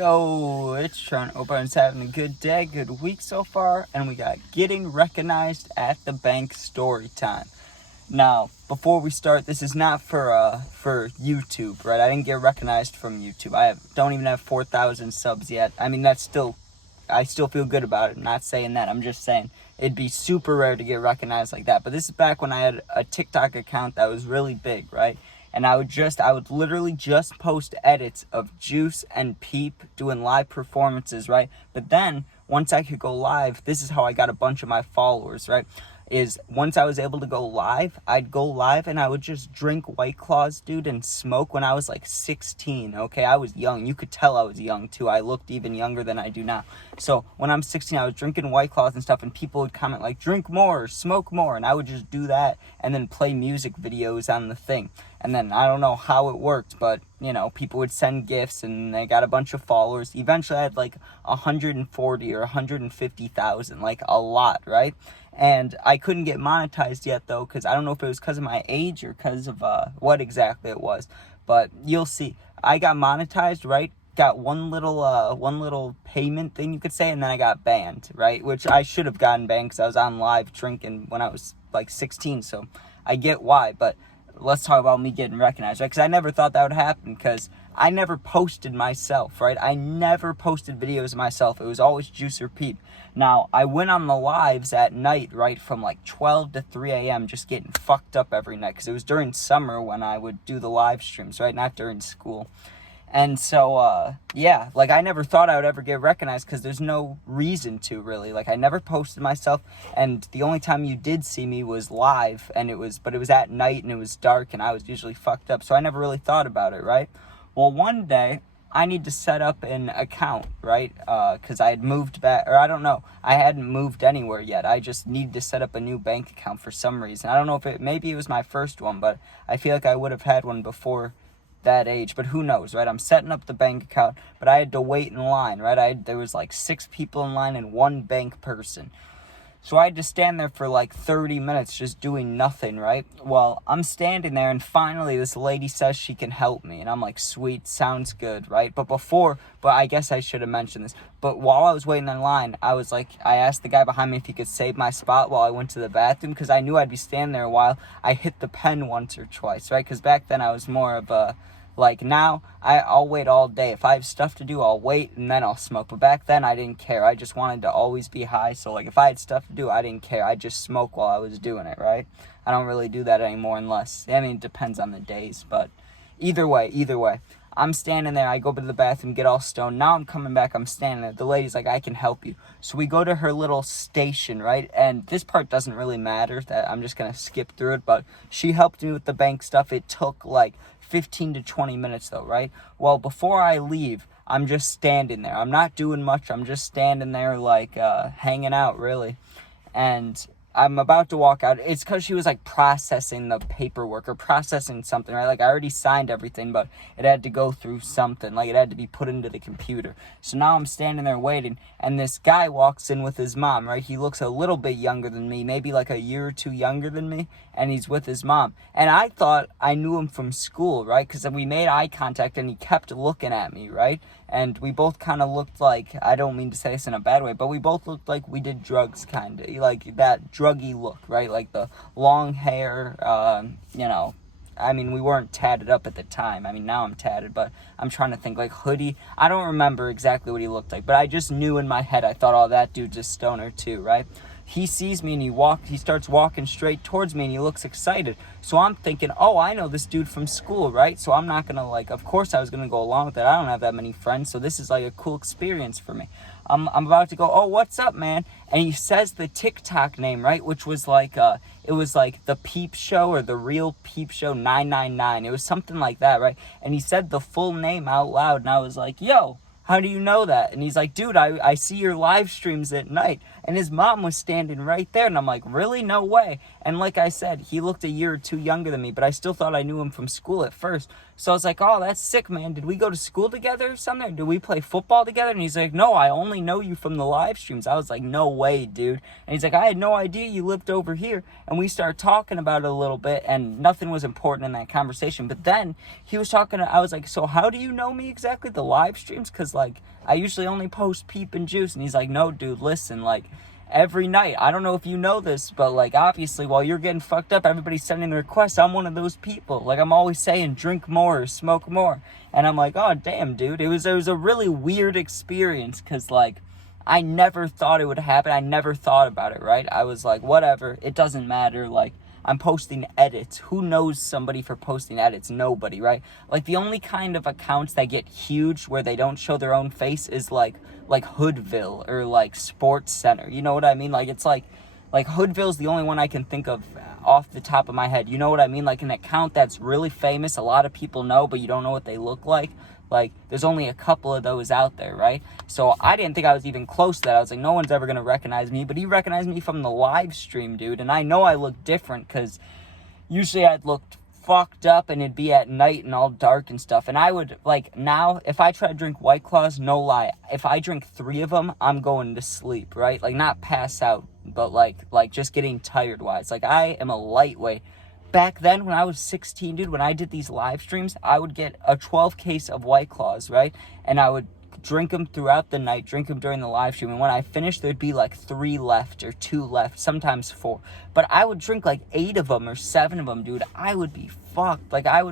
Yo, it's Sean. Hope everyone's having a good day, good week so far, and we got getting recognized at the bank story time. Now, before we start, this is not for YouTube, right? I didn't get recognized from YouTube. Don't even have 4,000 subs yet. I mean, I still feel good about it. I'm not saying that. I'm just saying it'd be super rare to get recognized like that. But this is back when I had a TikTok account that was really big, right? And I would literally just post edits of Juice and Peep doing live performances, right? But then once I could go live, this is how I got a bunch of my followers, right? Is once I was able to go live, I'd go live and I would just drink White Claws, dude, and smoke when I was like 16, okay? I was young. You could tell I was young, too. I looked even younger than I do now. So when I'm 16, I was drinking White Claws and stuff, and people would comment like, drink more, smoke more, and I would just do that and then play music videos on the thing. And then I don't know how it worked, but, you know, people would send gifts and they got a bunch of followers. Eventually I had like 140 or 150,000, like a lot, right? And I couldn't get monetized yet, though, because I don't know if it was because of my age or because of what exactly it was. But you'll see. I got monetized, right? Got one little payment thing, you could say, and then I got banned, right? Which I should have gotten banned because I was on live drinking when I was like 16, so I get why. But let's talk about me getting recognized, right? Because I never thought that would happen, because I never posted myself, right? I never posted videos of myself. It was always Juice or Peep. Now, I went on the lives at night, right, from like 12 to 3 a.m. just getting fucked up every night, because it was during summer when I would do the live streams, right? Not during school. And so, yeah, like, I never thought I would ever get recognized because there's no reason to, really. Like, I never posted myself, and the only time you did see me was live, but it was at night, and it was dark, and I was usually fucked up, so I never really thought about it, right? Well, one day, I need to set up an account, right? Because I had moved back, or I don't know, I hadn't moved anywhere yet. I just needed to set up a new bank account for some reason. I don't know if maybe it was my first one, but I feel like I would have had one before that age, but who knows, right? I'm setting up the bank account, but I had to wait in line, right? There was like 6 people in line and 1 bank person. So I had to stand there for like 30 minutes just doing nothing, right? Well, I'm standing there, and finally this lady says she can help me, and I'm like, sweet, sounds good, right? But I guess I should have mentioned this, but while I was waiting in line, I asked the guy behind me if he could save my spot while I went to the bathroom, because I knew I'd be standing there a while. I hit the pen once or twice, right? Because back then I was more of a, like, now, I'll wait all day. If I have stuff to do, I'll wait, and then I'll smoke. But back then, I didn't care. I just wanted to always be high. So, like, if I had stuff to do, I didn't care. I just smoke while I was doing it, right? I don't really do that anymore it depends on the days. But either way, I'm standing there. I go to the bathroom, get all stoned. Now I'm coming back. I'm standing there. The lady's like, I can help you. So we go to her little station, right? And this part doesn't really matter. That I'm just going to skip through it. But she helped me with the bank stuff. It took, like, 15 to 20 minutes, though, right? Well, before I leave, I'm just standing there. I'm not doing much. I'm just standing there, like, hanging out, really. And I'm about to walk out. It's because she was, like, processing the paperwork or processing something, right? Like, I already signed everything, but it had to go through something. Like, it had to be put into the computer. So now I'm standing there waiting, and this guy walks in with his mom, right? He looks a little bit younger than me, maybe like a year or two younger than me, and he's with his mom. And I thought I knew him from school, right? Because we made eye contact, and he kept looking at me, right? And we both kind of looked like, I don't mean to say this in a bad way, but we both looked like we did drugs, kind of. Like that druggy look, right? Like the long hair, you know. I mean, we weren't tatted up at the time. I mean, now I'm tatted, but I'm trying to think, like, hoodie. I don't remember exactly what he looked like, but I just knew in my head, I thought, oh, that dude's a stoner too, right? He sees me and he starts walking straight towards me and he looks excited. So I'm thinking, oh, I know this dude from school, right? So I'm not gonna, like, of course I was gonna go along with it. I don't have that many friends, so this is like a cool experience for me. I'm about to go, oh, what's up, man? And he says the TikTok name, right? Which was like, it was like the Peep Show or the Real Peep Show 999. It was something like that, right? And he said the full name out loud, and I was like, yo, how do you know that? And he's like, dude, I see your live streams at night. And his mom was standing right there. And I'm like, really? No way. And like I said, he looked a year or two younger than me, but I still thought I knew him from school at first. So I was like, oh, that's sick, man. Did we go to school together or something? Did we play football together? And he's like, no, I only know you from the live streams. I was like, no way, dude. And he's like, I had no idea you lived over here. And we started talking about it a little bit, and nothing was important in that conversation. But then he was talking, I was like, so how do you know me exactly? The live streams? Because, like, I usually only post Peep and Juice. And he's like, no, dude, listen, like, every night, I don't know if you know this, but, like, obviously, while you're getting fucked up, everybody's sending the requests. I'm one of those people. Like, I'm always saying, drink more, smoke more. And I'm like, oh, damn, dude. It was a really weird experience, because, like, I never thought it would happen. I never thought about it, right? I was like, whatever, it doesn't matter. Like, I'm posting edits. Who knows somebody for posting edits? Nobody, right? Like, the only kind of accounts that get huge where they don't show their own face is like Hoodville or like Sports Center. You know what I mean? Like, it's like Hoodville's the only one I can think of off the top of my head. You know what I mean? Like, an account that's really famous, a lot of people know, but you don't know what they look like. Like, there's only a couple of those out there, right? So I didn't think I was even close to that. I was like, no one's ever going to recognize me. But he recognized me from the live stream, dude. And I know I look different because usually I'd look fucked up and it'd be at night and all dark and stuff. And I would, like, now, if I try to drink White Claws, no lie, if I drink 3 of them, I'm going to sleep, right? Like, not pass out, but like just getting tired-wise. Like, I am a lightweight. Back then, when I was 16, dude, when I did these live streams, I would get a 12 case of White Claws, right? And I would drink them throughout the night, drink them during the live stream. And when I finished, there'd be like 3 left or 2 left, sometimes 4. But I would drink like 8 of them or 7 of them, dude. I would be fucked. Like, I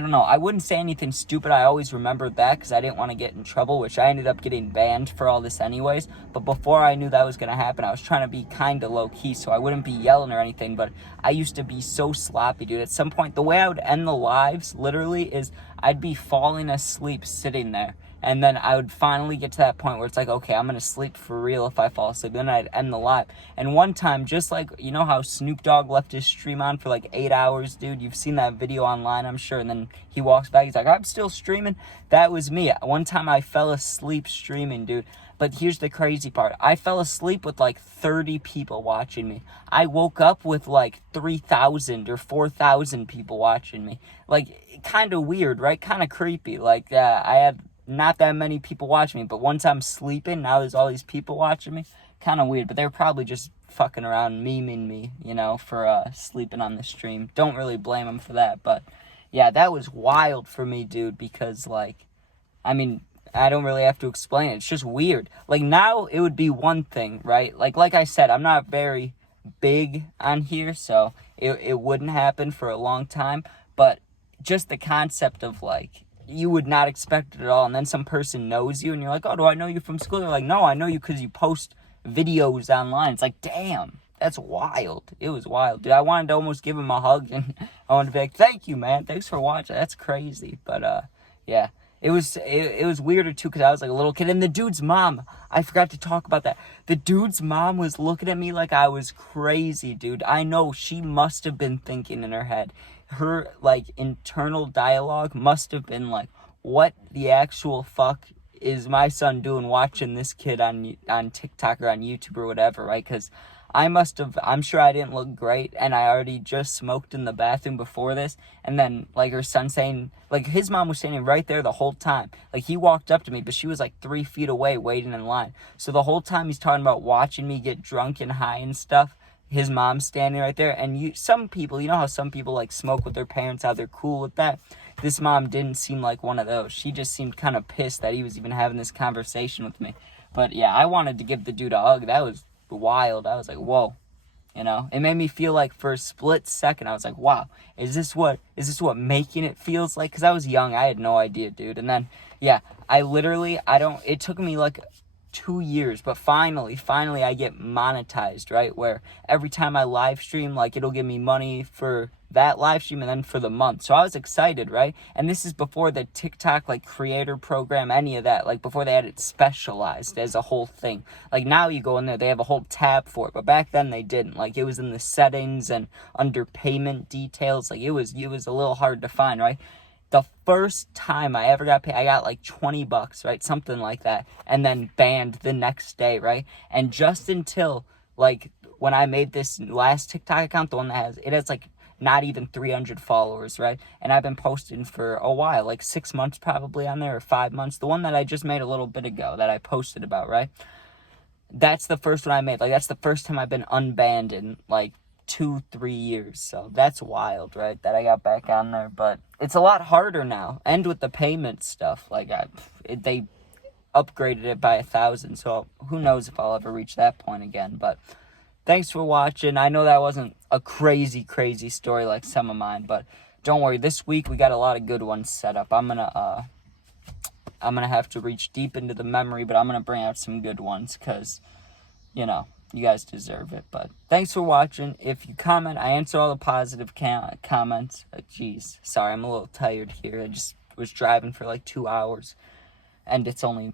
don't know. I wouldn't say anything stupid. I always remembered that because I didn't want to get in trouble, which I ended up getting banned for all this anyways. But before I knew that was going to happen, I was trying to be kind of low-key so I wouldn't be yelling or anything. But I used to be so sloppy, dude. At some point, the way I would end the lives, literally, is I'd be falling asleep sitting there. And then I would finally get to that point where it's like, okay, I'm going to sleep for real if I fall asleep. Then I'd end the live. And one time, just like, you know how Snoop Dogg left his stream on for like 8 hours, dude? You've seen that video online, I'm sure. And then he walks back. He's like, I'm still streaming. That was me. One time I fell asleep streaming, dude. But here's the crazy part. I fell asleep with like 30 people watching me. I woke up with like 3,000 or 4,000 people watching me. Like, kind of weird, right? Kind of creepy. Like, I had not that many people watching me, but once I'm sleeping, now there's all these people watching me. Kind of weird, but they're probably just fucking around, memeing me, you know, for sleeping on the stream. Don't really blame them for that, but yeah, that was wild for me, dude, because, like, I mean, I don't really have to explain it. It's just weird. Like, now it would be one thing, right? Like I said, I'm not very big on here, so it wouldn't happen for a long time, but just the concept of, like, you would not expect it at all, and then some person knows you, and you're like, oh, do I know you from school? They're like, no, I know you because you post videos online. It's like, damn, that's wild. It was wild, dude. I wanted to almost give him a hug, and I wanted to be like, thank you, man. Thanks for watching. That's crazy, but, yeah. It was weirder, too, because I was like a little kid, and the dude's mom, I forgot to talk about that. The dude's mom was looking at me like I was crazy, dude. I know she must have been thinking in her head. Her, like, internal dialogue must have been like, what the actual fuck is my son doing watching this kid on TikTok or on YouTube or whatever, right? Because I'm sure I didn't look great, and I already just smoked in the bathroom before this, and then, like, her son saying, like, his mom was standing right there the whole time. Like, he walked up to me, but she was, like, 3 feet away waiting in line. So the whole time he's talking about watching me get drunk and high and stuff, his mom's standing right there. And some people, you know how some people, like, smoke with their parents, how they're cool with that? This mom didn't seem like one of those. She just seemed kind of pissed that he was even having this conversation with me. But, yeah, I wanted to give the dude a hug. That was wild. I was like, whoa. You know, it made me feel like for a split second, I was like, wow, is this what making it feels like? Because I was young. I had no idea, dude. And then, yeah, it took me like 2 years, but finally I get monetized, right? Where every time I live stream, like, it'll give me money for that live stream and then for the month. So I was excited, right? And this is before the TikTok, like, creator program, any of that, like, before they had it specialized as a whole thing. Like, now you go in there, they have a whole tab for it, but back then they didn't. Like, it was in the settings and under payment details. Like, it was a little hard to find, right? The first time I ever got paid, I got like $20, right? Something like that. And then banned the next day, right? And just until like when I made this last TikTok account, the one that has like not even 300 followers, right? And I've been posting for a while, like 6 months probably on there, or 5 months. The one that I just made a little bit ago that I posted about, right? That's the first one I made. Like, that's the first time I've been unbanned in like 2-3 years. So that's wild, right? That I got back on there. But it's a lot harder now. And with the payment stuff, like they upgraded it by 1,000. So who knows if I'll ever reach that point again. But thanks for watching. I know that wasn't a crazy story like some of mine, but don't worry. This week we got a lot of good ones set up. I'm gonna have to reach deep into the memory, but I'm gonna bring out some good ones because, you know, you guys deserve it. But thanks for watching. If you comment, I answer all the positive comments. Jeez, sorry, I'm a little tired here. I just was driving for like 2 hours, and it's only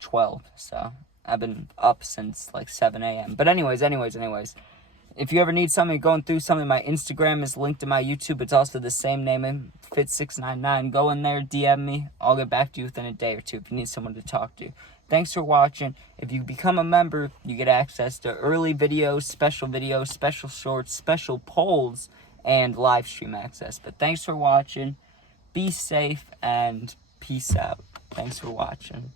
12, so I've been up since like 7 a.m. But anyways, if you ever need something, going through something, my Instagram is linked to my YouTube. It's also the same name, Fit699. Go in there, DM me. I'll get back to you within a day or two if you need someone to talk to. Thanks for watching. If you become a member, you get access to early videos, special shorts, special polls, and live stream access. But thanks for watching. Be safe and peace out. Thanks for watching.